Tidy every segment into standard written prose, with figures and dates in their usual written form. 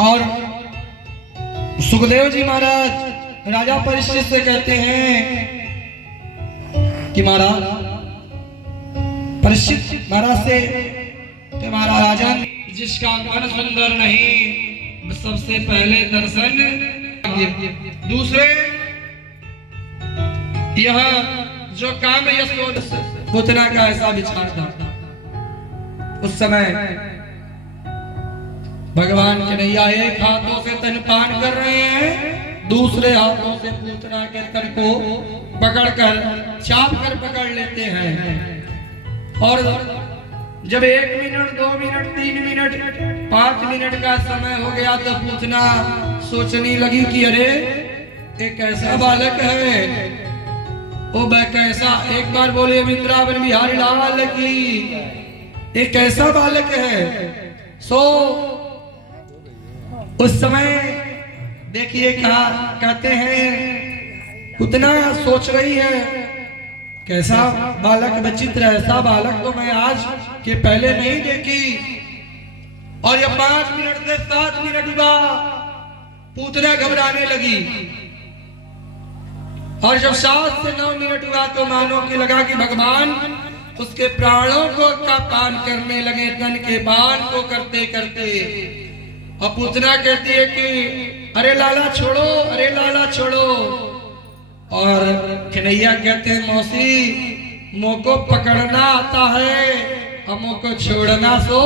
और सुखदेव जी महाराज राजा परीक्षित से कहते हैं कि महाराज परीक्षित महाराज से तुम्हारा राजन जिसका मन सुंदर नहीं सबसे पहले दर्शन, दूसरे यह जो काम यश पुतना का ऐसा विचार था। उस समय भगवान कन्हैया एक हाथों से तनपान कर रहे हैं, दूसरे हाथों से पूतना के तन को पकड़कर चाप कर पकड़ लेते हैं। और जब 1 मिनट 2 मिनट 3 मिनट 5 मिनट का समय हो गया तो पूतना सोचने लगी कि अरे एक कैसा बालक है, ओ वह कैसा, एक बार बोले वृंदावन बिहारी लाल की, एक कैसा बालक है। सो उस समय देखिए क्या कहते हैं, उतना सोच रही है कैसा बालक विचित्र, ऐसा बालक तो मैं आज के पहले नहीं देखी। और ये 5 मिनट से 7 मिनट हुआ, पूतना घबराने लगी। और जब 7 से 9 मिनट हुआ तो मानो कि लगा कि भगवान उसके प्राणों को का पान करने लगे, तन के पान को करते करते। और पूतना कहती है कि अरे लाला छोड़ो, अरे लाला छोड़ो। और कन्हैया कहते हैं मौसी मोको पकड़ना आता है और मोको छोड़ना सो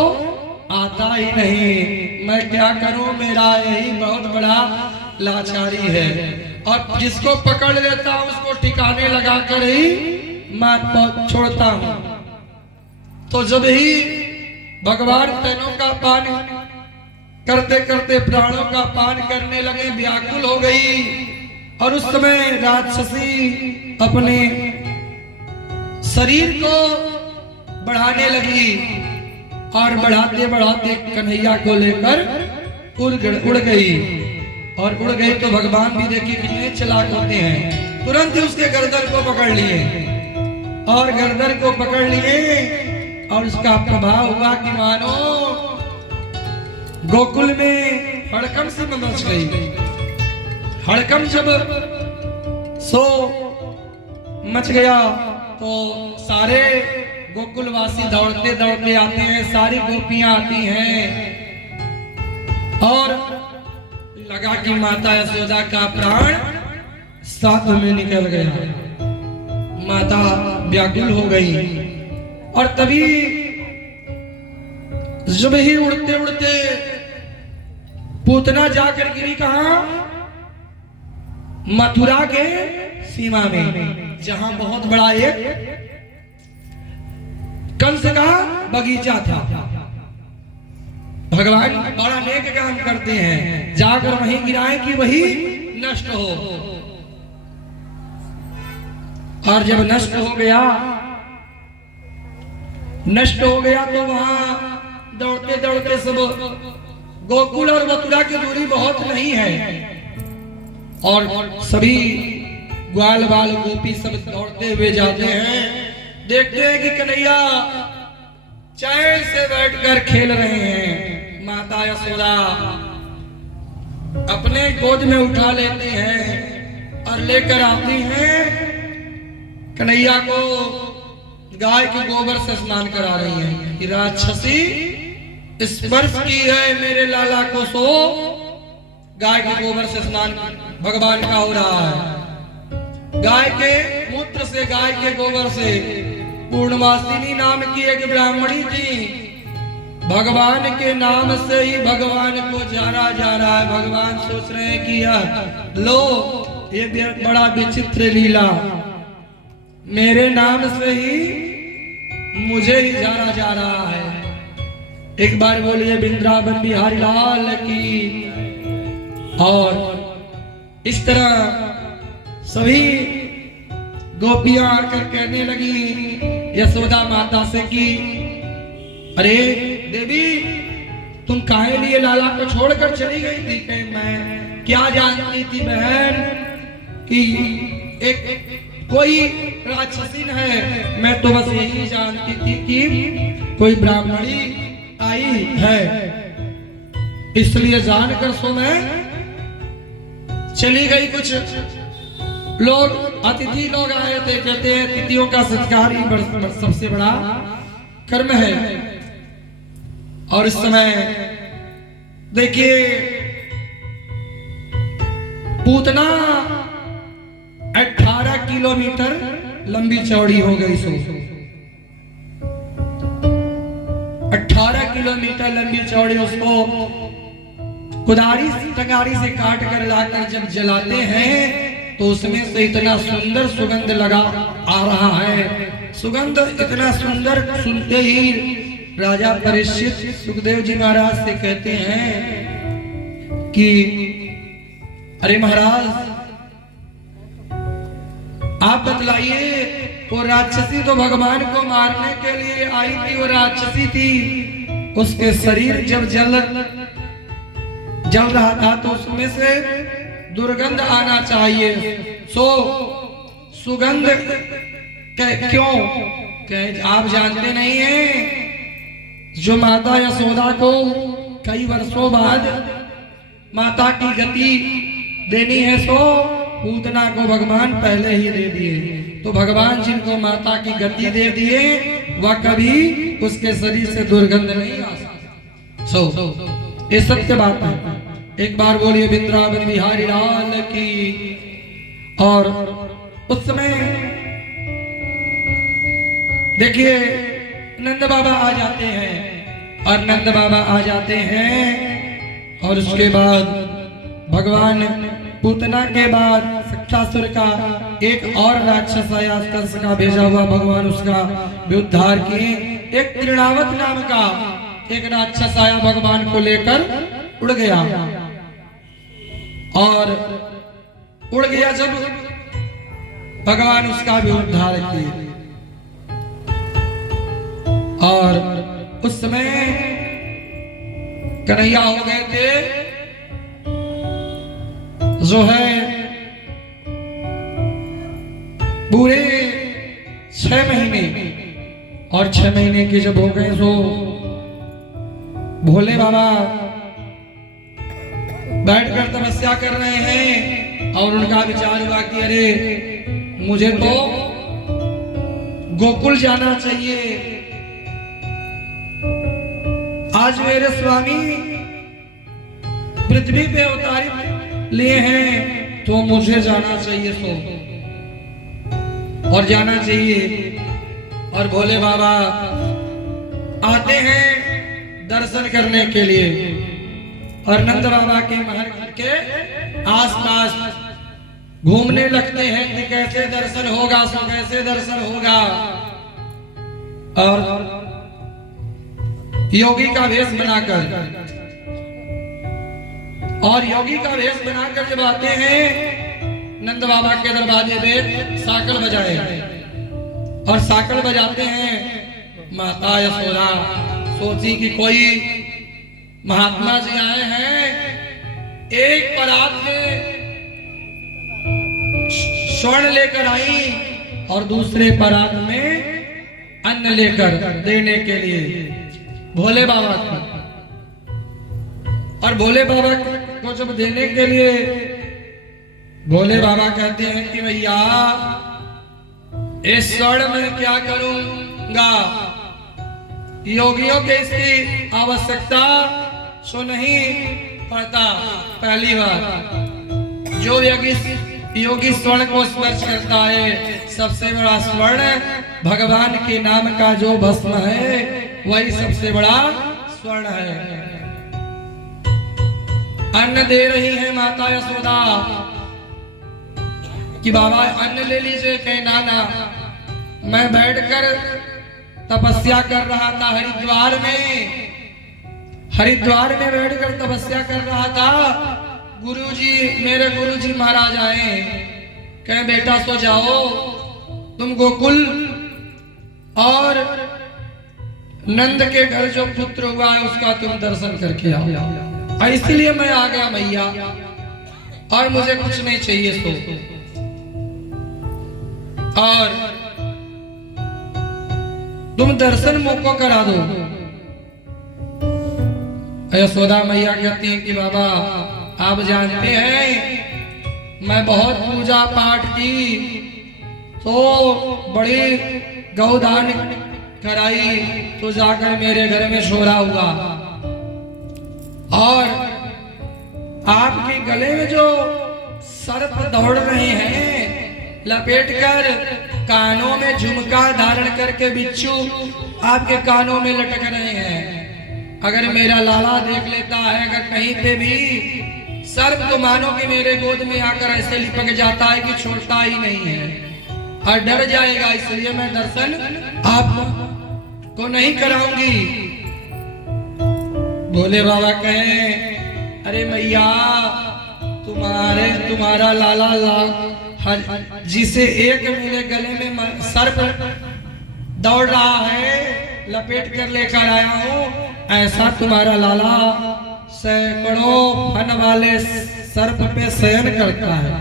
आता ही नहीं, मैं क्या करूं, मेरा यही बहुत बड़ा लाचारी है। और जिसको पकड़ लेता हूं उसको ठिकाने लगा कर ही मैं छोड़ता हूं। तो जब ही भगवान तनों का पान करते करते प्राणों का पान करने लगे, व्याकुल हो गई। और उस समय राक्षसी अपने शरीर को बढ़ाने लगी और बढ़ाते बढ़ाते कन्हैया को लेकर उड़ गई। और उड़ गई तो भगवान भी देखिए कितने चालाक होते हैं, तुरंत ही उसके गर्दन को पकड़ लिए और गर्दन को पकड़ लिए। और उसका प्रभाव हुआ कि मानो गोकुल में हड़कंप से मच गई। हड़कंप जब मच गया तो सारे गोकुलवासी दौड़ते दौड़ते आते हैं, सारी गोपियां आती हैं और लगा कि माता यशोदा का प्राण साथ में निकल गया। माता व्याकुल हो गई। और तभी जब ही उड़ते उड़ते पूतना जाकर गिरी कहां, मथुरा के सीमा में, जहां बहुत बड़ा एक कंस का बगीचा था। भगवान बड़ा नेक काम करते हैं, जाकर वहीं गिराएं कि वही नष्ट हो। और जब नष्ट हो गया तो वहां दौड़ते दौड़ते सब, गोकुल और मथुरा की दूरी बहुत नहीं है, और सभी ग्वाल बाल गोपी सब दौड़ते हुए जाते हैं। देखते हैं कि कन्हैया चैन से बैठकर खेल रहे हैं। माता यशोदा अपने गोद में उठा लेते हैं और लेकर आती हैं कन्हैया को, गाय के गोबर से स्नान करा रही हैं कि राक्षसी स्पर्श की है मेरे लाला को, सो गाय के गोबर से स्नान भगवान का हो रहा है। गाय के मूत्र से, गाय के गोबर से। पूर्णवासिनी नाम की एक ब्राह्मणी थी, भगवान के नाम से ही भगवान को जाना जा रहा है। भगवान सोच रहे हैं कि लो ये बड़ा विचित्र लीला, मेरे नाम से ही मुझे ही जाना जा रहा है। एक बार बोलिए वृंदावन बिहारी लाल की। और इस तरह सभी गोपियां आकर कहने लगी यशोदा माता से कि अरे देवी तुम काहे लिए लाला को छोड़कर चली गई थी? मैं क्या जानती थी बहन कि एक कोई राक्षसीन है, मैं तो बस यही जानती थी कि कोई ब्राह्मणी आई है। इसलिए जानकर सो मैं चली गई। कुछ लोग अतिथि लोग आए थे, कहते हैं अतिथियों का सत्कार ही सबसे बड़ा कर्म है। और इस समय देखिए पूतना 18 किलोमीटर लंबी चौड़ी हो गई। सो 18 किलोमीटर लंबी चौड़ी उसको कुदारी टंगारी से काट कर लाकर जब जलाते हैं तो उसमें से इतना सुंदर सुगंध लगा आ रहा है। सुगंध इतना सुंदर सुनते ही राजा परीक्षित सुखदेव जी महाराज से कहते हैं कि अरे महाराज आप बतलाइए, वो राक्षसी तो भगवान को मारने के लिए आई थी, वो राक्षसी थी, उसके शरीर जब जल रहा था तो उसमें से दुर्गंध आना चाहिए। सो सुगंध क्यों? आप जानते नहीं हैं जो माता यशोदा को कई वर्षों बाद माता की गति देनी है, सो पूतना को भगवान पहले ही दे दिए। तो भगवान जिनको माता की गति दे दिए वह कभी उसके शरीर से दुर्गंध नहीं आ सकती। सो ये सत्य बात है। एक बार बोलिए वृंदावन बिहारी लाल की। और उस समय देखिए नंद बाबा आ जाते हैं, और नंद बाबा आ जाते हैं और उसके बाद भगवान पूतना के बाद सख्तासुर का एक और राक्षस आया, कंस का भेजा हुआ, भगवान उसका भी उद्धार किए। एक त्रिणावत नाम का एक राक्षस आया, भगवान को लेकर उड़ गया। और उड़ गया जब भगवान उसका भी उद्धार किए। और उस समय कन्हैया हो गए थे जो है पूरे 6 महीने, और 6 महीने के जब हो गए सो भोले बाबा बैठकर तपस्या कर रहे हैं। और उनका विचार हुआ कि अरे मुझे तो गोकुल जाना चाहिए, आज मेरे स्वामी पृथ्वी पे अवतारित लिए हैं तो मुझे जाना चाहिए। सो और जाना चाहिए। और भोले बाबा आते हैं दर्शन करने के लिए, और नंद बाबा के महल के आसपास घूमने लगते हैं कि कैसे दर्शन होगा, सो कैसे दर्शन होगा। और योगी का वेश बनाकर, और योगी का वेश बनाकर जब आते हैं नंद बाबा के दरवाजे पे साकल बजाए, और साकल बजाते हैं। माता यशोदा सोची कि कोई महात्मा जी आए हैं, एक परात में स्वर्ण लेकर आई और दूसरे परात में अन्न लेकर देने के लिए भोले बाबा को। और भोले बाबा को जब देने के लिए भोले बाबा कहते हैं कि भैया इस स्वर्ण में क्या करूंगा, योगियों के इसकी आवश्यकता सो नहीं पड़ता। पहली बार जो योगी स्वर्ण को स्पर्श करता है, सबसे बड़ा स्वर्ण भगवान के नाम का जो भस्म है वही सबसे बड़ा स्वर्ण है। अन्न दे रही है माता यशोदा कि बाबा अन्न ले लीजिए। कहे नाना, मैं बैठकर तपस्या कर रहा था हरिद्वार में, हरिद्वार में बैठकर तपस्या कर रहा था। गुरुजी, मेरे गुरुजी महाराज आए, कहे बेटा सो जाओ, तुम गोकुल और नंद के घर जो पुत्र हुआ है उसका तुम दर्शन करके आओ। इसलिए मैं आ गया मैया, और मुझे कुछ नहीं चाहिए। सो और तुम दर्शन मुझको करा दो। यशोदा मैया कहती हैं कि बाबा आप जानते हैं मैं बहुत पूजा पाठ की तो बड़ी गौदान कराई तो जाकर मेरे घर में शोरा हुआ और आपके गले में जो सर्प दौड़ रहे हैं लपेटकर कानों में झुमका धारण करके बिच्छू आपके कानों में लटक रहे हैं। अगर मेरा लाला देख लेता है अगर कहीं पे भी सर्प तो मानो कि मेरे गोद में आकर ऐसे लिपक जाता है कि छोड़ता ही नहीं है और डर जाएगा, इसलिए मैं दर्शन आपको नहीं कराऊंगी। भोले बाबा कहे अरे मैया तुम्हारा लाला जिसे एक मेरे गले में सर्प दौड़ रहा है लपेट कर लेकर आया हूं, ऐसा तुम्हारा लाला सैकड़ों फन वाले सर्प पे शयन करता है।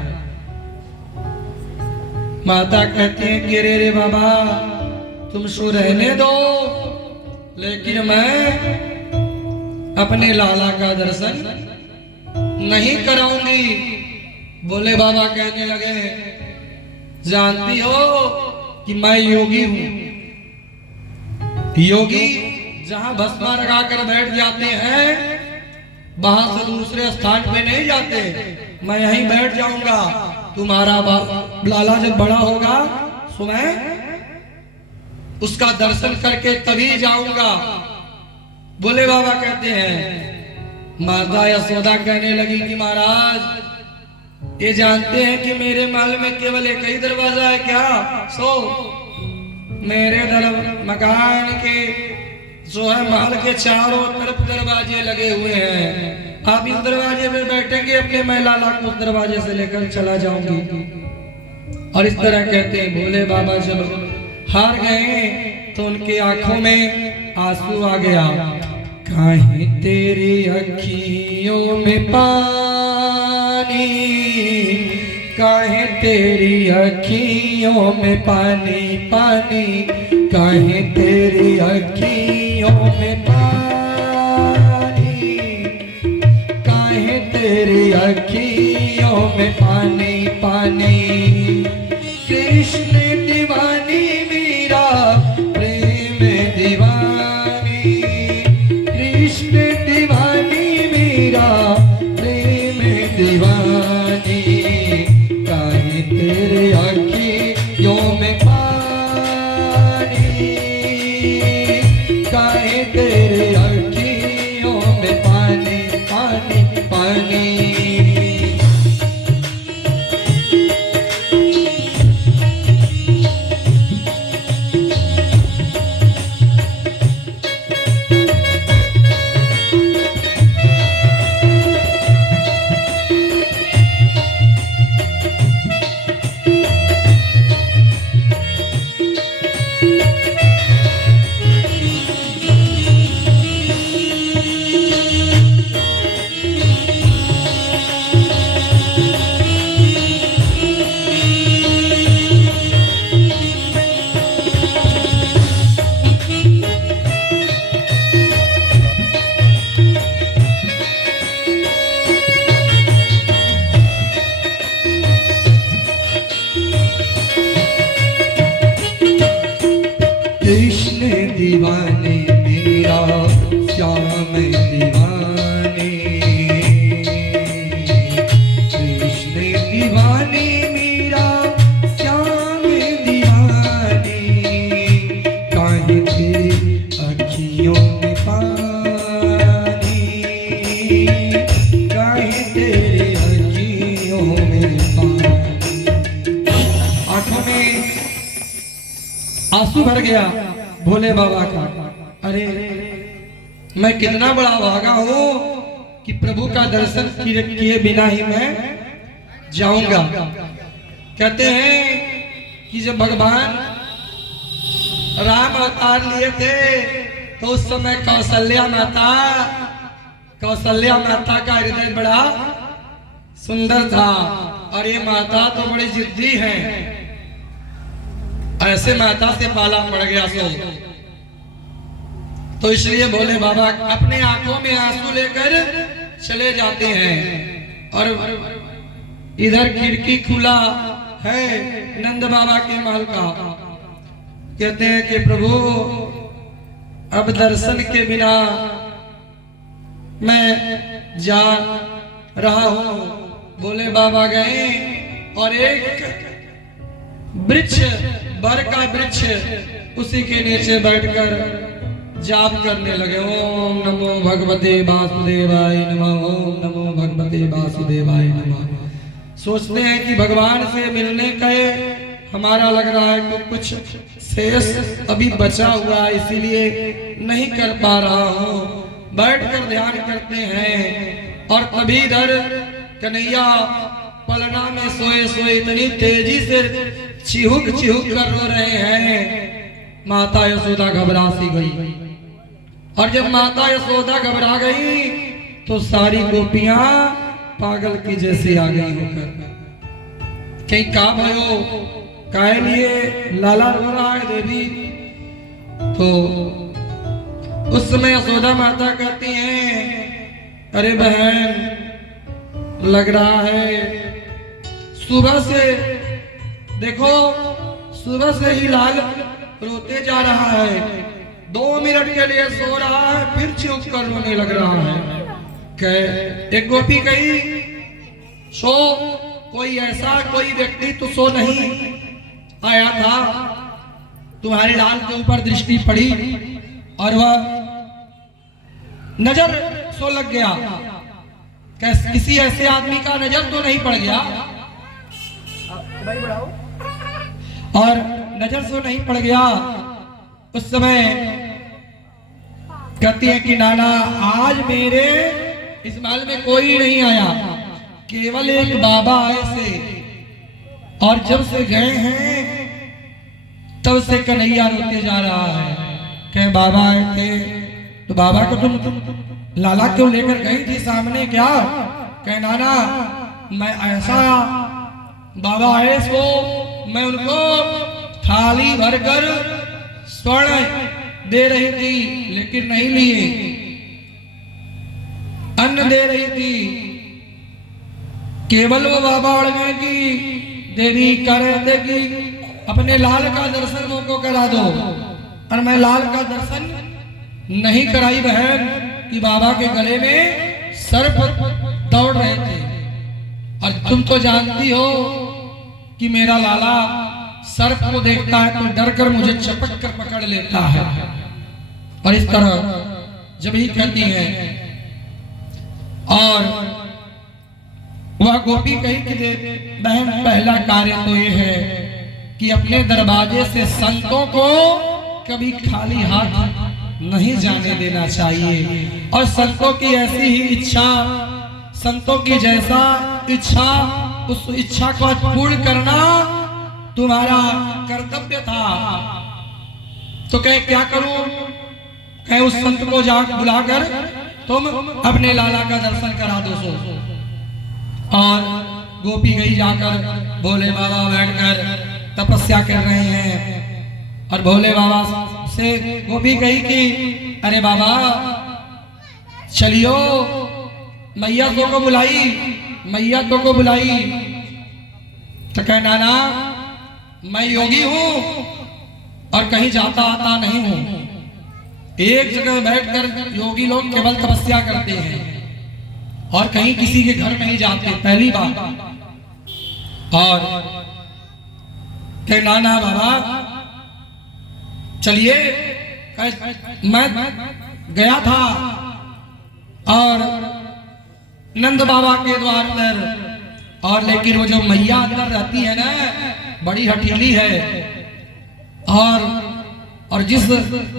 माता कहती है कि रे बाबा तुम सो रहने दो, लेकिन मैं अपने लाला का दर्शन नहीं कराऊंगी। बोले बाबा कहने लगे जानती हो कि मैं योगी हूं, योगी जहां भस्मा लगा कर बैठ जाते हैं वहां से दूसरे स्थान पे नहीं जाते, मैं यहीं बैठ जाऊंगा। तुम्हारा लाला जब बड़ा होगा तो मैं उसका दर्शन करके तभी जाऊंगा। बोले बाबा कहते हैं माता यशोदा कहने लगी कि महाराज ये जानते हैं कि मेरे महल में केवल एक ही दरवाजा है क्या? सो मेरे मकान के जो है महल के चारों तरफ दरवाजे लगे हुए हैं, आप इस दरवाजे में बैठेंगे अपने मैं लाला को उस दरवाजे से लेकर चला जाऊंगी। और इस तरह कहते हैं भोले बाबा जब हार गए तो उनके आंखों में आंसू आ गया। काहे तेरी अखियों में पानी, काहे तेरी अखियों में पानी पानी, काहे तेरी अखियों में पानी, काहे तेरी अखियों में पानी पानी। कृष्ण दीवानी मीरा प्रेम दीवानी, कृष्ण दीवानी मीरा प्रेम दीवानी, काहे तेरे अखियों में पानी, काहे तेरे अखियों में पानी पानी पानी। कृष्ण दीवाने मेरा श्याम दीवाने, कृष्ण दीवाने मेरा श्याम दीवाने, काहे तेरी अखियों में पानी, काहे तेरी अखियों में पानी। आंखों में आंसू भर गया भोले बाबा का। अरे मैं कितना बड़ा भागा हूं कि प्रभु का दर्शन किए बिना ही मैं जाऊंगा। कहते हैं कि जब भगवान राम अवतार लिए थे तो उस समय कौशल्या माता का हृदय बड़ा सुंदर था और ये माता तो बड़ी जिद्दी है। ऐसे माता से पाला पड़ गया तो इसलिए भोले बाबा अपने आंखों में आंसू लेकर चले जाते हैं। और इधर खिड़की खुला है नंद बाबा के महल का। कहते हैं कि प्रभु अब दर्शन के बिना मैं जा रहा हूं। भोले बाबा गए और एक वृक्ष, बर का वृक्ष, उसी के नीचे बैठकर जाप करने लगे। ओम नमो भगवते वासुदेवाय नमः, ओम नमो भगवते वासुदेवाय नमः। सोचते हैं कि भगवान से मिलने का हमारा लग रहा है कि कुछ शेष अभी बचा हुआ है, इसीलिए नहीं कर पा रहा हूँ। बैठकर ध्यान करते हैं और तभी इधर कन्हैया पलना में सोए सोए इतनी तेजी से चिहुक चिहुक कर रो रहे हैं। माता यशोदा घबरा सी गई। और जब माता यशोदा घबरा गई तो सारी गोपियां पागल की जैसी आ गई होकर। कहीं का भयो काहे लिए लाला रो रहा है देवी। तो उस समय यशोदा माता कहती हैं, अरे बहन लग रहा है सुबह से, देखो सुबह से ही लाल रोते जा रहा है, 2 मिनट के लिए सो रहा है फिर चुप कर रोने लग रहा है। एक गोपी कही, सो कोई ऐसा कोई व्यक्ति तो सो नहीं आया था, तुम्हारे लाल के ऊपर दृष्टि पड़ी और वह नजर सो लग गया। किसी ऐसे आदमी का नजर तो नहीं पड़ गया और नजर सो नहीं पड़ गया। उस समय कहती है कि नाना आज मेरे इस महल में कोई नहीं आया, केवल एक बाबा आए से, और जब से गए हैं तब से कन्हैया रोते जा रहा है। कहे बाबा आए थे तो बाबा को तुम लाला क्यों लेकर गई थी सामने क्या? कहे नाना मैं ऐसा बाबा आए सो मैं उनको थाली भरकर स्वर्ण दे रही थी लेकिन नहीं लिए, अन्न दे रही थी, केवल वो बाबा अड़ गए कि देवी कह रहे थे कि अपने लाल का दर्शन मुझको करा दो, और मैं लाल का दर्शन नहीं कराई बहन कि बाबा के गले में सर्प दौड़ रहे थे। और तुम तो जानती हो कि मेरा लाला सर्प को देखता है तो डर कर मुझे चपक कर पकड़ लेता है। और इस तरह जब ही कहती है, और वह गोपी कही कि बहन पहला कार्य तो ये है कि अपने दरवाजे से संतों को कभी खाली हाथ नहीं जाने देना चाहिए, और संतों की ऐसी ही इच्छा, संतों की जैसा इच्छा, उस इच्छा को पूर्ण करना तुम्हारा कर्तव्य था। तो कहे क्या करूं? कहे उस संत को जा बुलाकर तुम अपने लाला का दर्शन करा दो सो। और गोपी गई जाकर भोले बाबा बैठकर तपस्या कर रहे हैं, और भोले बाबा से गोपी कही कि अरे बाबा चलियो, मैया को बुलाई, मैया को बुलाई। तो कहे नाना मैं योगी हूं और कहीं जाता आता नहीं हूं, एक जगह बैठकर योगी लोग केवल तपस्या करते हैं और कहीं किसी के घर नहीं जाते, पहली बात। और कहे नाना बाबा चलिए, मैं गया था और नंद बाबा के द्वार पर, और लेकिन वो जो मैया अंदर रहती है ना बड़ी हठीली है, और जिस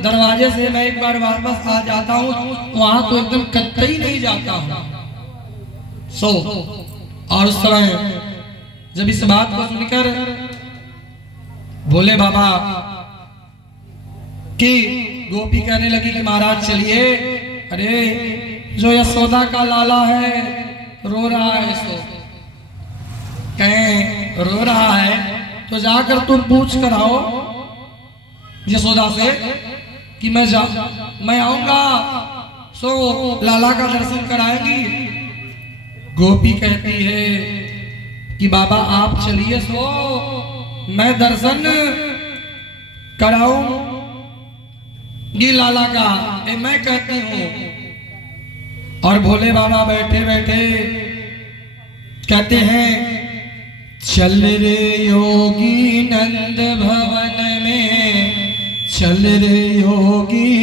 दरवाजे से मैं एक बार वापस आ जाता हूँ वहां तो एकदम कतई नहीं जाता हूँ। सो और उस समय जब इस बात को सुनकर भोले बाबा की गोपी कहने लगी कि महाराज चलिए, अरे जो यशोदा का लाला है रो रहा है, सो कहें रो रहा है तो जाकर तुम पूछ कर आओ यशोदा से कि मैं आऊंगा सो लाला का दर्शन कराएंगी। गोपी कहती है कि बाबा आप चलिए सो मैं दर्शन कराऊंगी लाला का। मैं कहती हूं। और भोले बाबा बैठे बैठे कहते हैं चल रे योगी नंद भवन में, चल रे योगी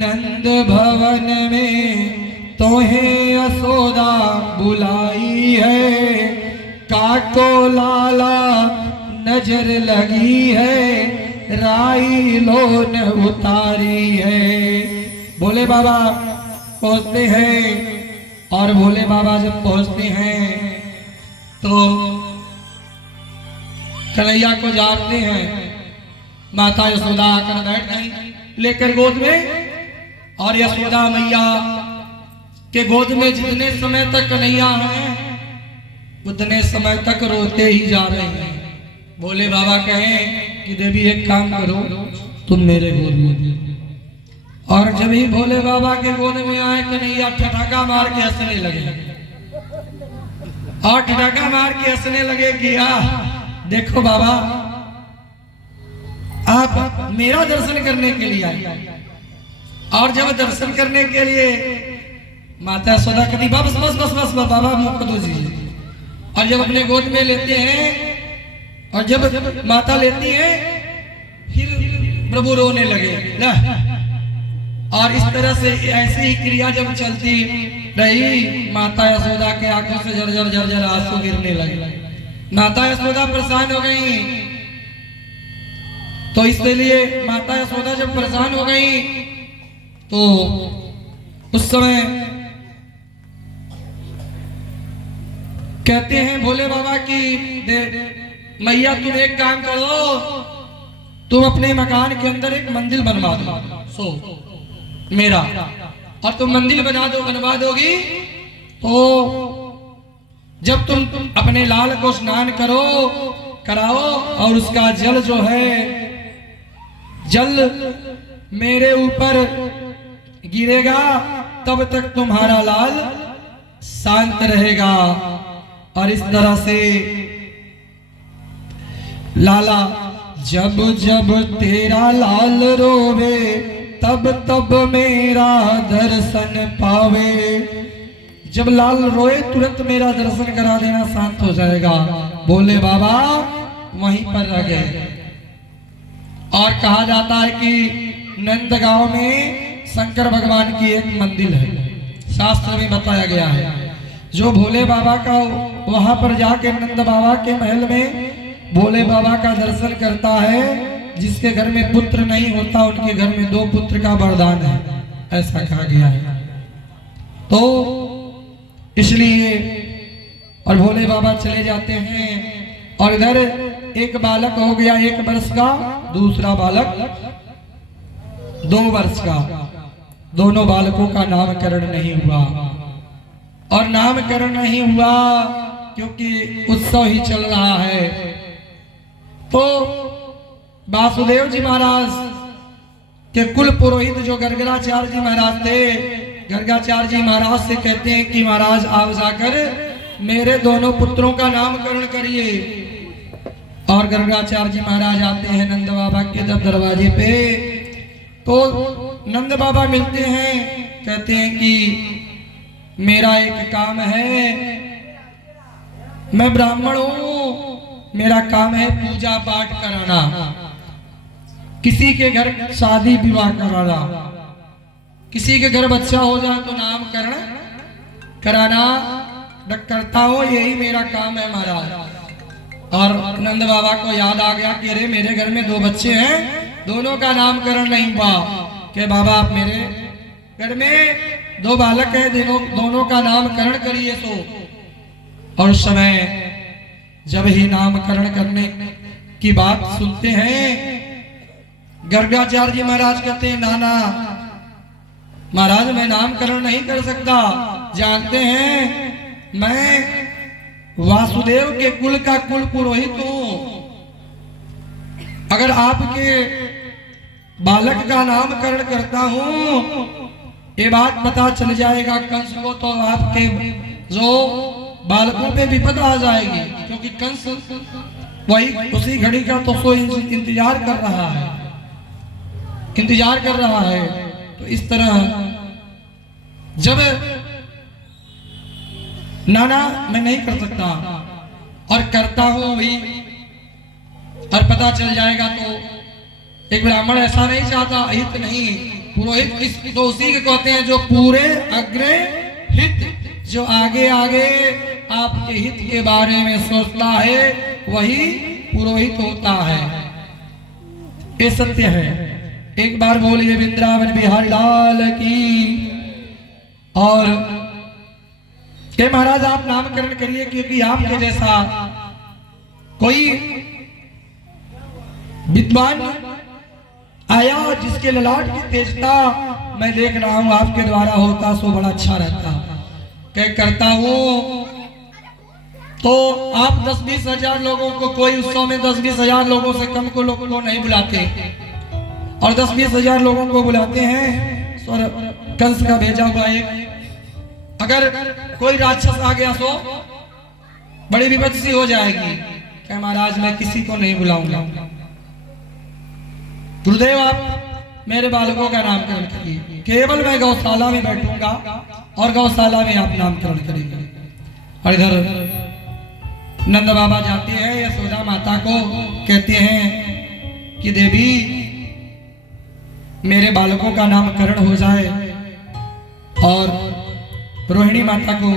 नंद भवन में, तोहे यशोदा बुलाई है, काको लाला नजर लगी है, राई लोन उतारी है। भोले बाबा पहुंचते हैं और भोले बाबा जब पहुंचते हैं तो कन्हैया को जानते हैं। माता यशोदा आकर बैठ गई लेकर गोद में, और यशोदा मैया के गोद में जितने समय तक कन्हैया हैं उतने समय तक रोते ही जा रहे हैं। भोले बाबा कहें कि देवी एक काम करो तुम मेरे गोद में। और जब ही भोले बाबा के गोद में आए कन्हैया ठठाका मार के हंसने लगे, और ठठाका मार के हंसने लगे कि देखो बाबा आप मेरा दर्शन करने के लिए आए। और जब दर्शन करने के लिए माता यशोदा कहती बस बस बस बस बाबा मुख दो जी। और जब अपने गोद में लेते हैं और जब माता लेती है फिर प्रभु रोने लगे। और इस तरह से ऐसी ही क्रिया जब चलती रही माता यशोदा के आंखों से झरझर झरझर आंसू गिरने लगे। माता यशोदा परेशान हो गई। तो इसलिए माता यशोदा जब परेशान हो गई तो उस समय कहते हैं भोले बाबा की मैया तुम एक काम करो, तुम अपने मकान के अंदर एक मंदिर बनवा दो सो मेरा, और तुम मंदिर बनवा दोगी तो जब तुम अपने लाल को स्नान कराओ और उसका जल जो है जल मेरे ऊपर गिरेगा तब तक तुम्हारा लाल शांत रहेगा। और इस तरह से लाला जब जब तेरा लाल रोवे तब तब मेरा दर्शन पावे। जब लाल रोए तुरंत मेरा दर्शन करा देना, शांत हो जाएगा। भोले बाबा वहीं पर रह गए। और कहा जाता है कि नंदगांव में शंकर भगवान की एक मंदिर है, शास्त्र में बताया गया है। जो भोले बाबा का वहां पर जाके नंद बाबा के महल में भोले बाबा का दर्शन करता है, जिसके घर में पुत्र नहीं होता उनके घर में 2 पुत्र का वरदान है, ऐसा कहा गया है। तो इसलिए और भोले बाबा चले जाते हैं और इधर एक बालक हो गया 1 वर्ष का, दूसरा बालक 2 वर्ष का। दोनों बालकों का नामकरण नहीं हुआ। और नामकरण नहीं हुआ क्योंकि उत्सव ही चल रहा है। तो वासुदेव जी महाराज के कुल पुरोहित जो गर्गाचार्य जी महाराज थे, गर्गाचार्य जी महाराज से कहते हैं कि महाराज आप जाकर मेरे दोनों पुत्रों का नामकरण करिए। और गर्गाचार्य जी महाराज आते हैं नंद बाबा के दरवाजे पे। तो नंद बाबा मिलते हैं, कहते हैं कि मेरा एक काम है, मैं ब्राह्मण हूं, मेरा काम है पूजा पाठ कराना, किसी के घर शादी विवाह कराना, किसी के घर बच्चा हो जाए तो नामकरण कराना करता हूं, यही मेरा काम है महाराज। और नंद बाबा को याद आ गया कि अरे मेरे घर में 2 बच्चे हैं, दोनों का नामकरण नहीं हुआ। कि बाबा आप मेरे घर में 2 बालक हैं, दोनों का नामकरण करिए। तो और उस समय जब ही नामकरण करने की बात सुनते हैं, गर्गाचार्य जी महाराज कहते हैं नाना महाराज मैं नामकरण नहीं कर सकता, जानते हैं मैं वासुदेव के कुल का कुल पुरोहित हूं। अगर आपके बालक का नामकरण करता हूँ, ये बात पता चल जाएगा कंस को, तो आपके जो बालकों पे विपद आ जाएगी, क्योंकि कंस वही उसी घड़ी का तो सो इंतजार कर रहा है, इंतजार कर रहा है। तो इस तरह जब नाना मैं नहीं कर सकता और करता हूं भी और पता चल जाएगा, तो एक ब्राह्मण ऐसा नहीं चाहता, हित नहीं, पुरोहित इस तो उसी के कहते हैं जो पूरे अग्रे हित, जो आगे आगे आपके हित के बारे में सोचता है वही पुरोहित होता है, ये सत्य है। एक बार बोलिए वृंदावन बिहारी लाल की। और के महाराज आप नामकरण करिए, क्योंकि आपके जैसा कोई विद्वान आया जिसके ललाट की तेजता मैं देख रहा हूं आपके द्वारा होता सो बड़ा अच्छा रहता। क्या करता हूं तो आप 10-20 हजार लोगों को, कोई उत्सव में 10-20 हजार लोगों से कम को लोगों को नहीं बुलाते, और 10-20 हजार लोगों को बुलाते हैं। कंस का भेजा हुआ एक, अगर कोई राक्षस आ गया तो बड़ी विपत्ति हो जाएगी। क्या महाराज मैं किसी को नहीं बुलाऊंगा, गुरुदेव आप मेरे बालकों का नामकरण करिए, केवल मैं गौशाला में बैठूंगा और गौशाला में आप नामकरण करेंगे। और इधर नंद बाबा जाते हैं, यशोदा माता को कहते हैं कि देवी मेरे बालकों का नामकरण हो जाए, और रोहिणी माता को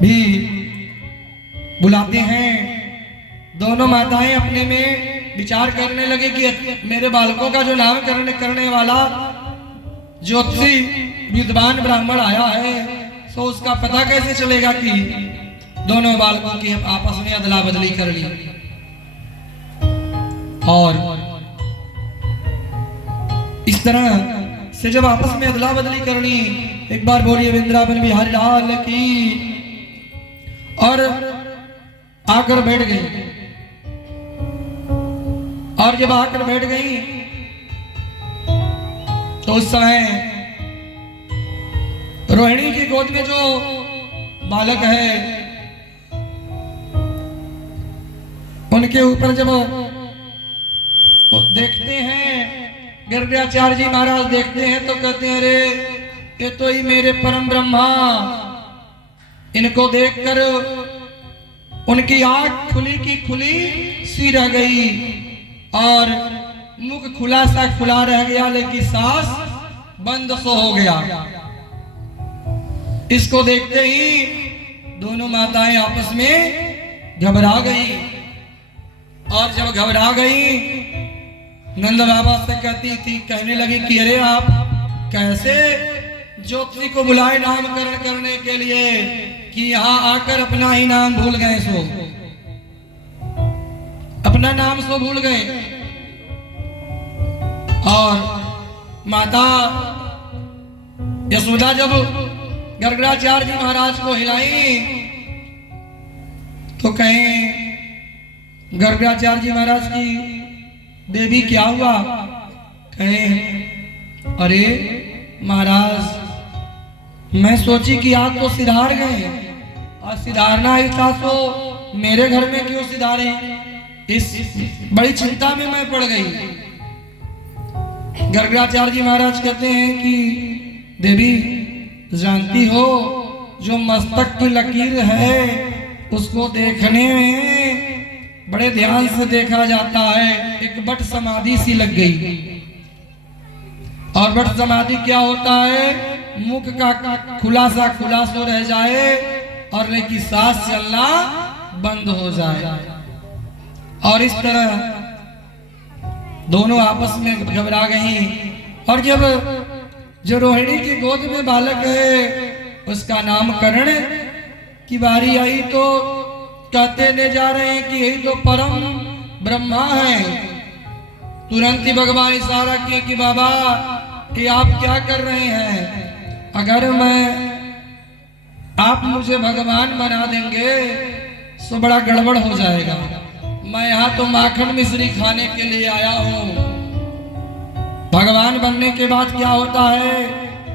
भी बुलाते हैं। दोनों माताएं अपने में विचार करने लगे कि मेरे बालकों का जो नामकरण करने वाला ज्योतिषी विद्वान ब्राह्मण आया है, तो उसका पता कैसे चलेगा कि दोनों बालकों की आपस में अदला बदली कर ली। और इस तरह से जब आपस में अदला बदली करनी, एक बार बोलिए वृंदावन बिहारी लाल की। और आकर बैठ गई, और जब आकर बैठ गई तो उस समय रोहिणी की गोद में जो बालक है उनके ऊपर जब वो देखते हैं, गर्गाचार्य जी महाराज देखते हैं तो कहते हैं अरे ये तो ही मेरे परम ब्रह्मा। इनको देखकर उनकी आंख खुली की खुली सी रह गई और मुख खुला सा खुला रह गया, लेकिन सांस बंद सो हो गया। इसको देखते ही दोनों माताएं आपस में घबरा गई, और जब घबरा गई नंद बाबा से कहने लगी कि अरे आप कैसे ज्योतिषी को बुलाए नामकरण करने के लिए कि यहाँ आकर अपना ही नाम भूल गए, सो अपना नाम सो भूल गए। और माता यशोदा जब गर्गाचार्य जी महाराज को हिलाई तो कहें गर्गाचार्य जी महाराज की देवी क्या हुआ? कहें अरे महाराज मैं सोची कि आप तो सिधार गए, और सिधारना ही था तो मेरे घर में क्यों सिधारे, इस बड़ी चिंता में मैं पड़ गई। गर्गाचार्य जी महाराज कहते हैं कि देवी जानती हो जो मस्तक की लकीर है उसको देखने में बड़े ध्यान से देखा जाता है। एक बट समाधि सी लग गई, और बट समाधि क्या होता है, मुख का खुलासा खुलासा रह जाए और लेकिन सांस चलना बंद हो जाए। और इस तरह दोनों आपस में घबरा गई। और जब जो रोहिणी की गोद में बालक है उसका नामकरण की बारी आई तो कहते ने जा रहे हैं कि यही तो परम ब्रह्मा है। तुरंत ही भगवान इशारा किए कि बाबा कि आप क्या कर रहे हैं, अगर आप मुझे भगवान बना देंगे तो बड़ा गड़बड़ हो जाएगा। मैं यहाँ तो माखन मिश्री खाने के लिए आया हूँ। भगवान बनने के बाद क्या होता है,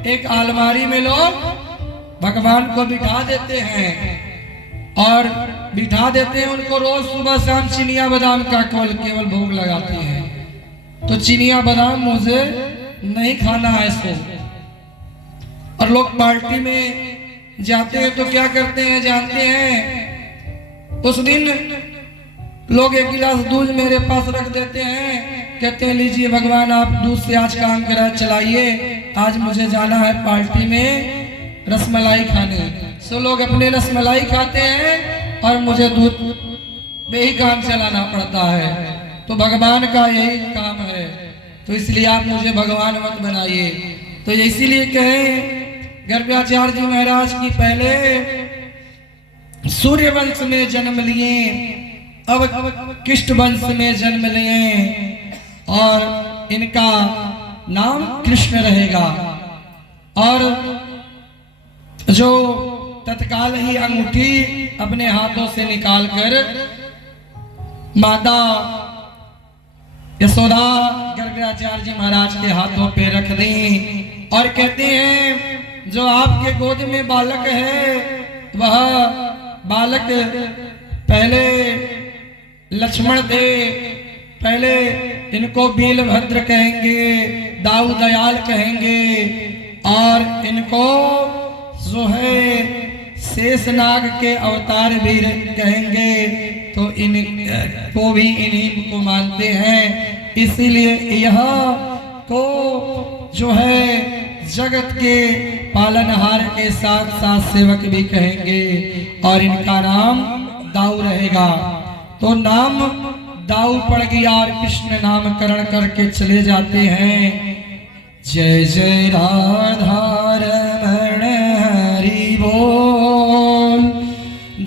एक अलमारी में लोग भगवान को बिठा देते हैं और बिठा देते हैं उनको रोज सुबह शाम चिनिया बादाम का केवल भोग लगाते हैं। तो चिनिया बादाम मुझे नहीं खाना है सो। और लोग पार्टी में जाते हैं तो क्या करते हैं जानते हैं, उस दिन लोग एक गिलास दूध मेरे पास रख देते हैं, कहते हैं लीजिए भगवान आप दूध से आज काम करा चलाइए, आज मुझे जाना है पार्टी में रसमलाई खाने। सो लोग अपने रसमलाई खाते हैं और मुझे दूध में ही काम चलाना पड़ता है। तो भगवान का यही काम है, तो इसलिए आप मुझे भगवान मत बनाइए। तो इसीलिए कहें गर्गाचार्य जी महाराज की पहले सूर्य वंश में जन्म लिए, अब कृष्ण वंश में जन्म लिए और इनका नाम कृष्ण रहेगा। और जो तत्काल ही अंगूठी अपने हाथों से निकालकर माता यशोदा गर्गाचार्य जी महाराज के हाथों पे रख दी और कहते हैं जो आपके गोद में बालक है वह बालक पहले लक्ष्मण थे, पहले इनको बीलभद्र कहेंगे, दाऊ दयाल कहेंगे और इनको जो है शेषनाग के अवतार भी कहेंगे। तो इनको भी इन्हीं को मानते हैं, इसीलिए यह को जो है जगत के पालनहार के साथ साथ सेवक भी कहेंगे और इनका नाम दाऊ रहेगा। तो नाम दाऊ पड़ गया और कृष्ण नामकरण करके चले जाते हैं। जय जय राधा रमण हरि बोल,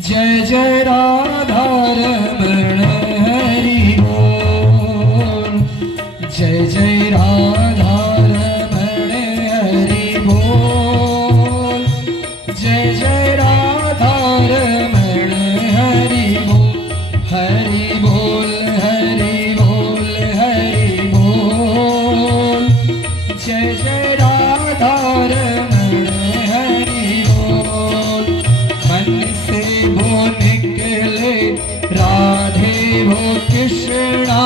जय जय राधा रमण हरि बोल, जय जय राधा रमण हरि बोल, जय जय राधा रमण हरि बोल, हरि बोल हरि बोल हरि बोल, जय जय राधा रमण हरि बोल। मन से वो निकले राधे वो कृष्णा,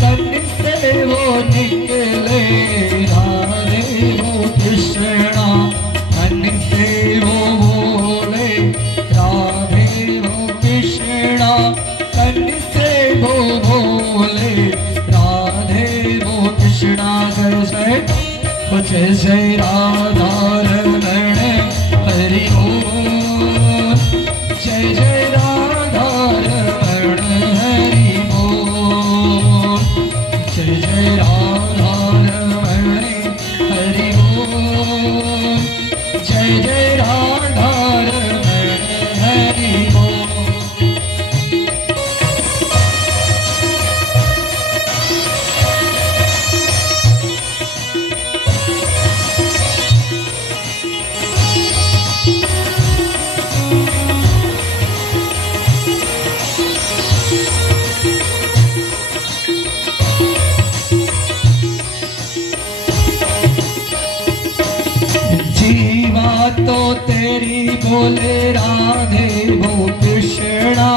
तन से वो निकले राधे वो कृष्णा, मन से वो बोले राधे वो कृष्णा, तन से वो बोले राधे वो कृष्णा। जय जय राधा रमण हरि बोल, जय जय राधा रमण हरि बोल, जय जय राधा रमण हरि बोल, जय जय राधा रमण हरि बोल। तो तेरी बोले राधे वो कृष्णा,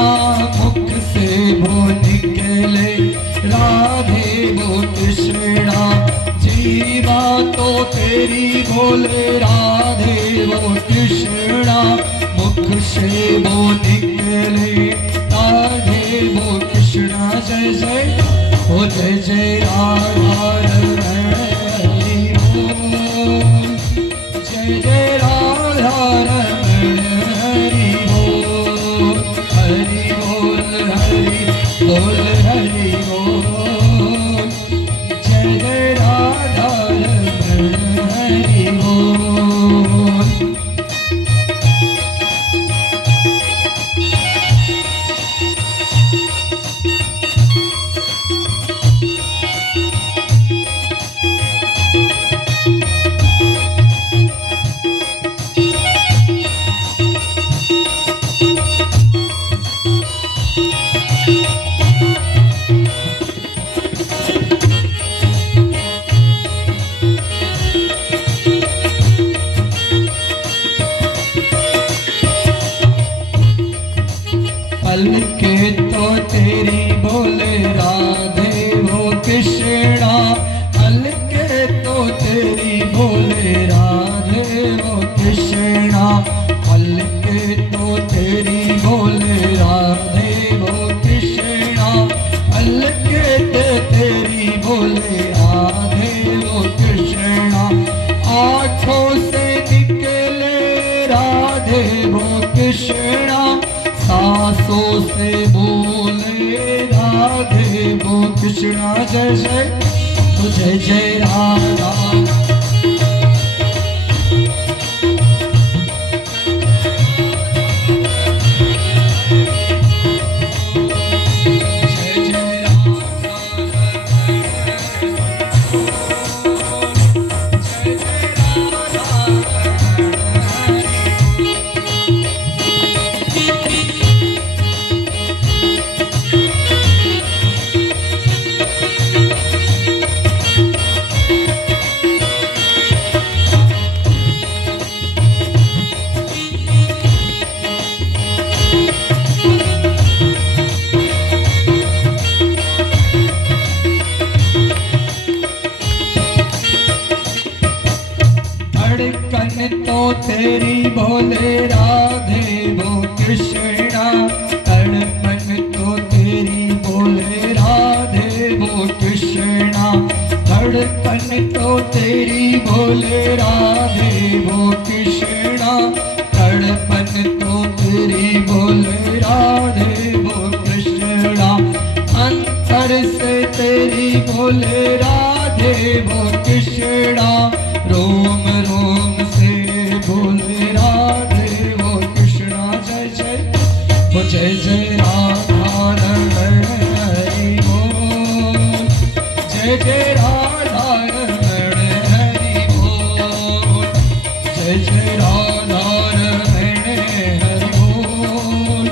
मुख से वो निकले राधे वो कृष्णा। जीवा तो तेरी बोले राधे वो कृष्णा, मुख से वो निकले राधे वो कृष्णा। जय जय हो जय जय राधा रमण हरि बोल, जय जय राधा रमण हरि बोल, हरि बोल हरि बोल हरि बोल, जय जय राधा रमण हरि बोल। हल्के तो तेरी बोले राधे वो कृष्णा, हल्के तो तेरी बोले राधे वो कृष्णा, हल्के तो तेरी बोले राधे वो कृष्णा, हल्के तो तेरी बोले राधे वो कृष्णा, आँखों से निकले राधे वो कृष्णा, सांसों से बोले राधे वो कृष्णा। जय जय तुझे जय राधा, तो तेरी बोले राधे वो कृष्णा, तड़पन तो तेरी बोले राधे वो कृष्णा, धड़कन तो तेरी बोले राधे वो कृष्णा, तड़पन तो तेरी बोले राधे वो कृष्णा, अंतर से तेरी बोले राधे वो कृष्णा, रोम रोम से बोले राधे वो कृष्णा। जय जय वो जय जय राधा रमण हरि बोल, जय जय राधा रमण हरि बोल, जय जय राधा रमण हरि बोल,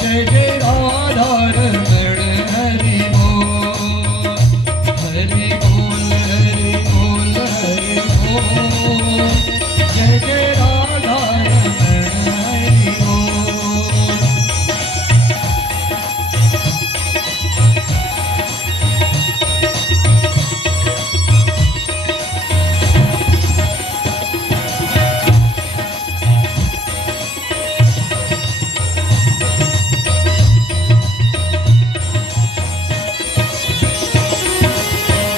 जय जय राधा रमण हरि बोल, हरि बोल हरि बोल हरि बोल, जय जय राधा रमण हरि बोल।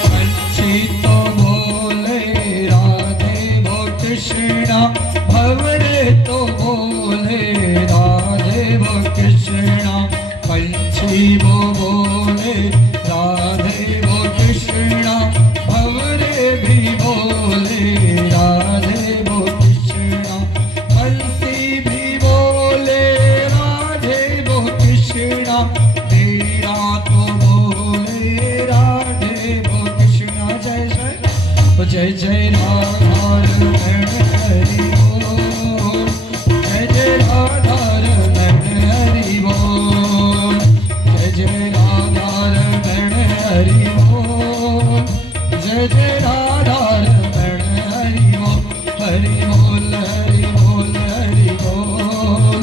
पंछी तो बोले राधे वो कृष्णा, भंवरे तो बोले राधे वो कृष्णा, पंछी वो बोले राधे वो कृष्णा, भंवरे भी बोले राधे वो कृष्णा, बंसी भी बोले राधे वो कृष्णा, तेरा तो बोले राधे वो कृष्णा। जय जय जय जय राधा रमण हरि बोल, जय जय राधा रमण हरि बोल, जय जय राधा रमण हरि बोल, जय जय राधा रमण हरि बोल, हरि बोल हरि बोल हरि बोल,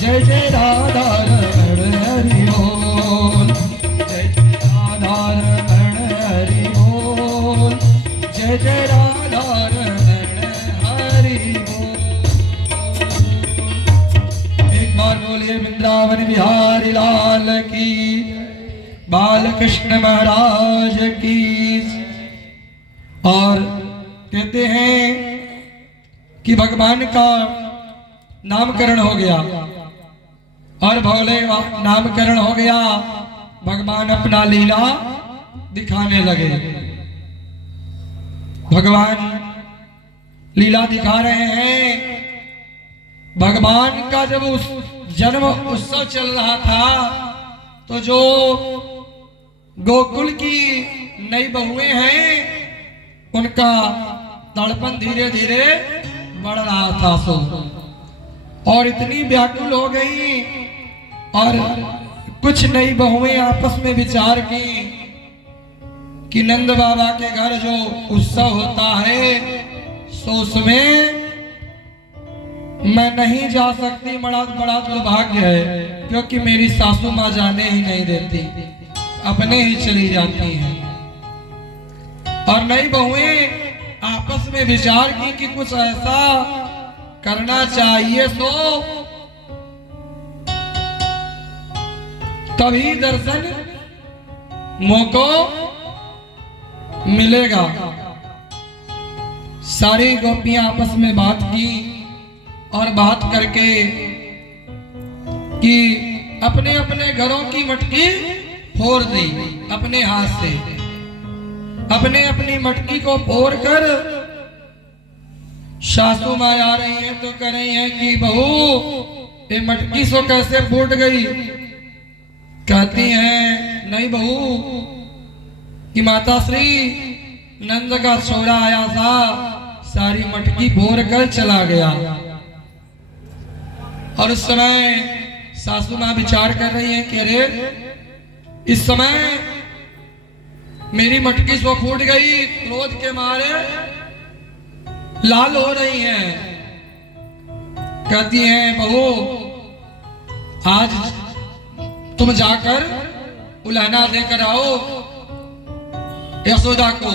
जय जय राधा रमण हरि बोल, जय जय राधा रमण हरि बोल, जय जय राधा रमण हरि बोल। एक बार बोलिए वृंदावन बिहारी लाल की, बालकृष्ण महाराज की। और कहते हैं कि भगवान का नामकरण हो गया और भोले नामकरण हो गया, भगवान अपना लीला दिखाने लगे। भगवान लीला दिखा रहे हैं। भगवान का जब उस जन्म उत्सव चल रहा था तो जो गोकुल की नई बहुएं हैं उनका तड़पन धीरे धीरे बढ़ रहा था सो, और इतनी व्याकुल हो गई और कुछ नई बहुएं आपस में विचार की कि नंद बाबा के घर जो उत्सव होता है सो उसमें मैं नहीं जा सकती, बड़ा बड़ा दुर्भाग्य है, क्योंकि मेरी सासू माँ जाने ही नहीं देती, अपने ही चली जाती हैं। और नई बहुएं आपस में विचार की कि कुछ ऐसा करना चाहिए, सो तभी दर्शन मौको मिलेगा। सारी गोपियां आपस में बात की और बात करके कि अपने अपने घरों की मटकी फोड़ दी, अपने हाथ से अपने अपनी मटकी को फोड़ कर सासू माँ आ रही है तो कह रही है कि बहू ये मटकी सो कैसे फूट गई। कहती है नहीं बहू कि माता श्री नंद का छोरा आया था, सारी मटकी फोड़ कर चला गया। और उस समय सासू माँ विचार कर रही है कि अरे इस समय मेरी मटकी सो फूट गई, क्रोध के मारे लाल हो रही हैं। कहती हैं बहू आज तुम जाकर उलाहना देकर आओ यशोदा को,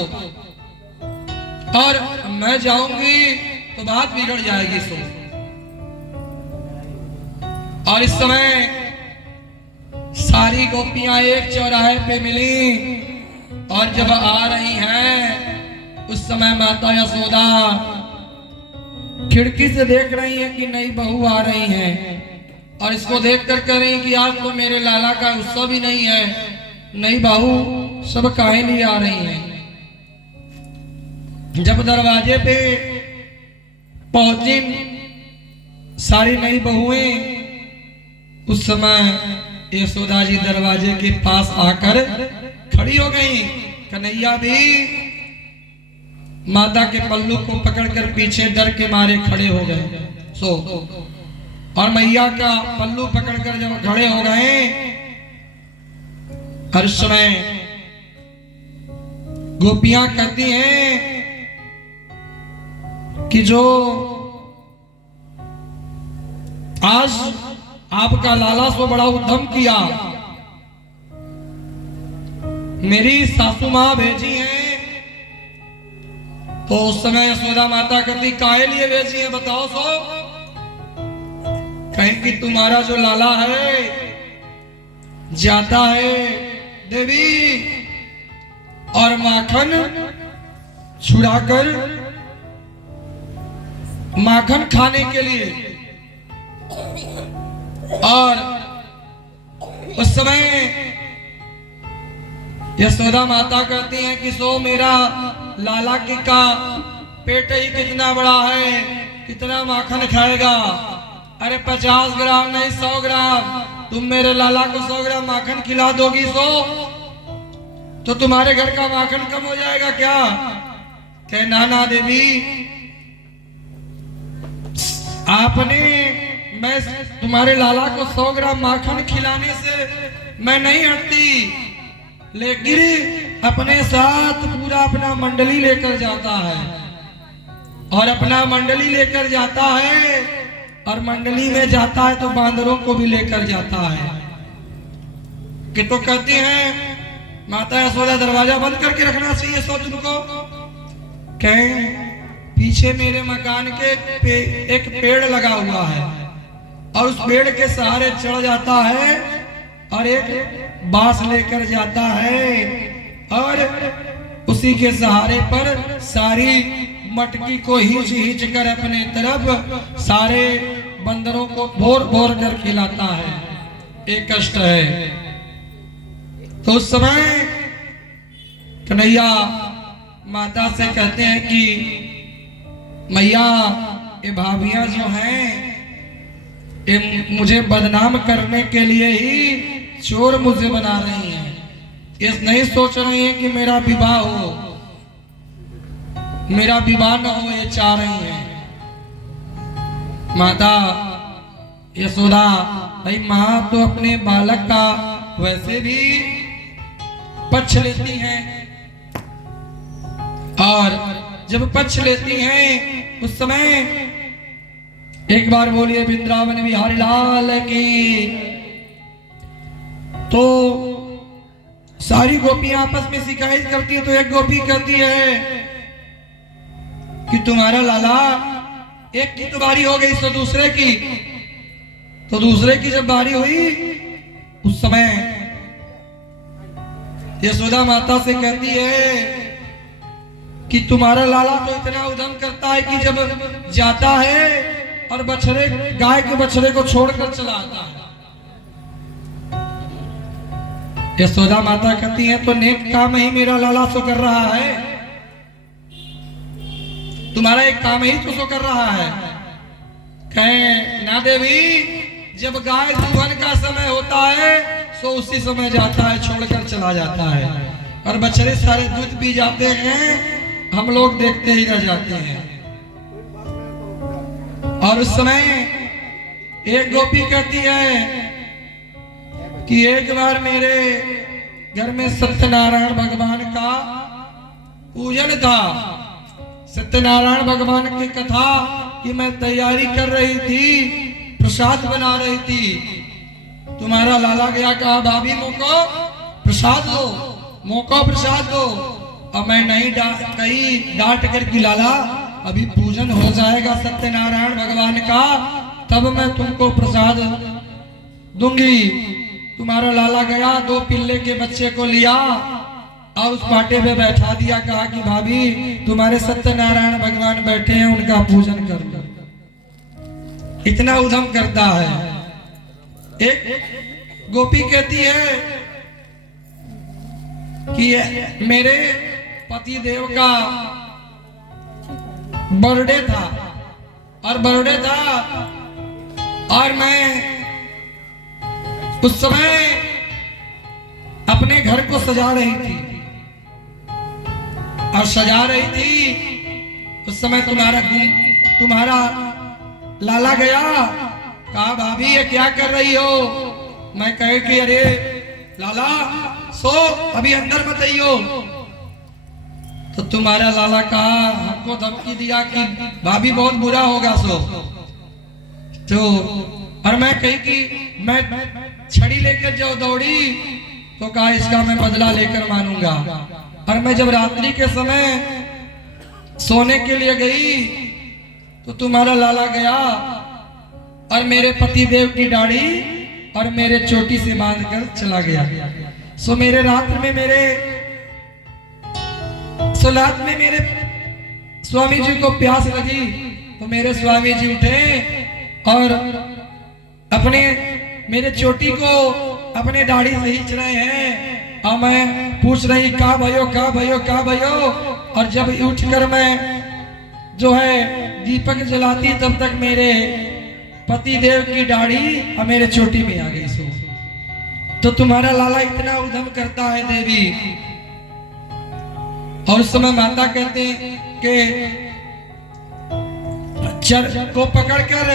और मैं जाऊंगी तो बात बिगड़ जाएगी सो। और इस समय सारी गोपियां एक चौराहे पे मिली और जब आ रही हैं उस समय माता यशोदा खिड़की से देख रही है कि नई बहू आ रही हैं, और इसको देख कर कह रही कि आज तो मेरे लाला का उत्सव ही नहीं है, नई बहू सब काहे लिए आ रही हैं। जब दरवाजे पे पहुंची सारी नई बहुएं, उस समय यशोदा जी दरवाजे के पास आकर खड़ी हो गई। कन्हैया भी माता के पल्लू को पकड़कर पीछे डर के मारे खड़े हो गए सो, और मैया का पल्लू पकड़कर जब खड़े हो गए, हर समय गोपियां कहती हैं कि जो आज आपका लाला सो बड़ा उद्यम किया, मेरी सासू माँ भेजी है। तो उस समय यशोदा माता कहती काहे लिए भेजी है बताओ सो। कहें कि तुम्हारा जो लाला है जाता है देवी और माखन छुड़ाकर माखन खाने के लिए, और उस समय यशोदा माता कहती हैं कि सो मेरा लाला की का पेट ही कितना बड़ा है, कितना माखन खाएगा। अरे 50 ग्राम नहीं 100 ग्राम, तुम मेरे लाला को 100 ग्राम माखन खिला दोगी सो तो तुम्हारे घर का माखन कम हो जाएगा क्या। कहे ना देवी, आपने मैं तुम्हारे लाला को 100 ग्राम माखन खिलाने से मैं नहीं हटती, लेकिन अपने साथ पूरा अपना मंडली लेकर जाता है, और अपना मंडली लेकर जाता है, और मंडली में जाता है तो बांदरों को भी लेकर जाता है। कि तो कहती हैं माता यशोदा दरवाजा बंद करके रखना चाहिए सो तुमको। कहें पीछे मेरे मकान के एक पेड़ लगा हुआ है, और उस पेड़ के सहारे चढ़ जाता है और एक बांस लेकर जाता है, और उसी के सहारे पर सारी मटकी को हिच कर अपने तरफ सारे बंदरों को भोर कर खिलाता है। एक कष्ट है। तो उस समय कन्हैया माता से कहते हैं कि मैया ये भाभियां जो हैं ये मुझे बदनाम करने के लिए ही चोर मुझे बना रही हैं, ये नहीं सोच रही हैं कि मेरा विवाह हो, मेरा विवाह न हो, ये चाह रही हैं। माता यशोदा भाई माँ तो अपने बालक का वैसे भी पक्ष लेती हैं, और जब पक्ष लेती हैं उस समय एक बार बोलिए वृंदावन बिहारी लाल की। तो सारी गोपियां आपस में शिकायत करती है, तो एक गोपी कहती है कि तुम्हारा लाला, एक की तो बारी हो गई तो दूसरे की जब बारी हुई, उस समय यशोदा माता से कहती है कि तुम्हारा लाला तो इतना उद्यम करता है कि जब जाता है और बछड़े, गाय के बछड़े को छोड़कर चला आता है। यशोदा माता कहती है तो नेक काम ही मेरा लाला सो कर रहा है, तुम्हारा एक काम ही तो सो कर रहा है। कहे ना देवी, जब गाय दुहन का समय होता है तो उसी समय जाता है, छोड़कर चला जाता है, और बछड़े सारे दूध पी जाते हैं, हम लोग देखते ही रह जाते हैं। और उस समय एक गोपी कहती है कि एक बार मेरे घर में सत्यनारायण भगवान का पूजन था, सत्यनारायण भगवान की कथा की मैं तैयारी कर रही थी, प्रसाद बना रही थी। तुम्हारा लाला गया, कहा भाभी मोको प्रसाद दो, मोको प्रसाद दो। अब मैं नहीं कही डांट कर कि लाला अभी पूजन हो जाएगा सत्यनारायण भगवान का, तब मैं तुमको प्रसाद दूंगी। तुम्हारा लाला गया, 2 पिल्ले के बच्चे को लिया और उस पाटे पे बैठा दिया, कहा कि भाभी तुम्हारे सत्यनारायण भगवान बैठे हैं, उनका पूजन कर लो। इतना उद्यम करता है। एक गोपी कहती है कि मेरे पति देव का बर्थडे था, और मैं उस समय अपने घर को सजा रही थी, और सजा रही थी उस समय तुम्हारा लाला गया, कहा भाभी ये क्या कर रही हो। मैं कहे कि अरे लाला सो, अभी अंदर मत आइयो। तो तुम्हारा लाला कहा, हमको धमकी दिया कि भाभी बहुत बुरा होगा सो। तो और मैं कही कि मैं छड़ी लेकर जो दौड़ी, तो कहा इसका मैं बदला लेकर मानूंगा। और मैं जब रात्रि के समय सोने के लिए गई, तो तुम्हारा लाला गया और मेरे पति देव की दाढ़ी और मेरे चोटी से बांध कर चला गया। सो मेरे रात में मेरे स्वामी जी को प्यास लगी, तो मेरे स्वामी जी उठे और अपने मेरे चोटी को अपने दाढ़ी से खींच रहे हैं, और मैं पूछ रही का भयो। और जब उठकर मैं जो है दीपक जलाती, तब तक मेरे पति देव की दाढ़ी और मेरे चोटी में आ गई सो। तो तुम्हारा लाला इतना उद्यम करता है देवी। और उस समय माता कहते हैं कि चर को पकड़कर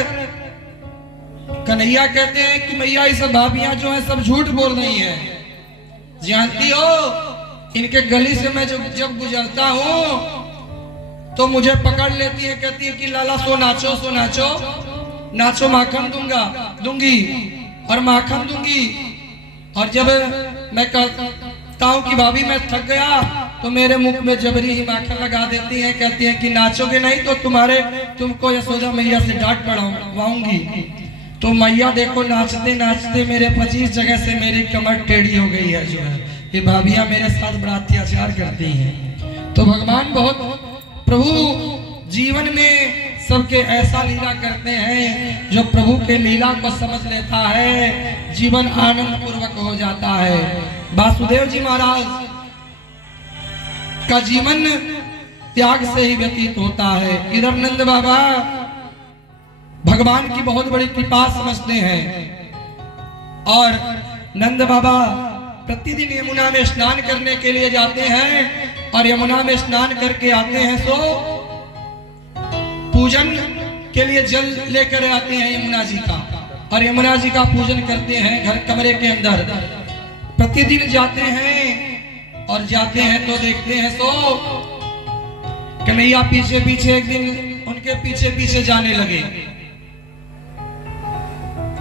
कन्हैया कहते हैं कि मैया ये सब भाभियां जो है सब झूठ बोल रही हैं, जानती हो इनके गली से मैं जब गुजरता हूँ तो मुझे पकड़ लेती है, कहती है कि लाला सो नाचो माखन दूंगी और माखन दूंगी। और जब मैं कहता हूँ कि भाभी मैं थक गया, तो मेरे मुख में जबरी ही माखन लगा देती हैं, कहती हैं कि नाचोगे नहीं तो तुमको यशोदा मैया से डांट पड़वाऊंगी। तो मैया देखो नाचते नाचते मेरे 25 जगह से मेरी कमर टेढ़ी हो गई है। जो है ये भाभियां मेरे साथ बड़ा अत्याचार करती हैं। तो भगवान बहुत प्रभु जीवन में सबके ऐसा लीला करते हैं, जो प्रभु के लीला को समझ लेता है जीवन आनंद पूर्वक हो जाता है। वासुदेव जी महाराज का जीवन त्याग से ही व्यतीत होता है। इधर नंद बाबा भगवान की बहुत बड़ी कृपा समझते हैं, और नंद बाबा प्रतिदिन यमुना में स्नान करने के लिए जाते हैं, और यमुना में स्नान करके आते हैं तो पूजन के लिए जल लेकर आते हैं यमुना जी का, और यमुना जी का पूजन करते हैं घर कमरे के अंदर। प्रतिदिन जाते हैं, और जाते हैं तो देखते हैं तो कन्हैया पीछे पीछे एक दिन उनके पीछे पीछे जाने लगे।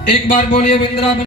एक बार बोलिए वृंदावन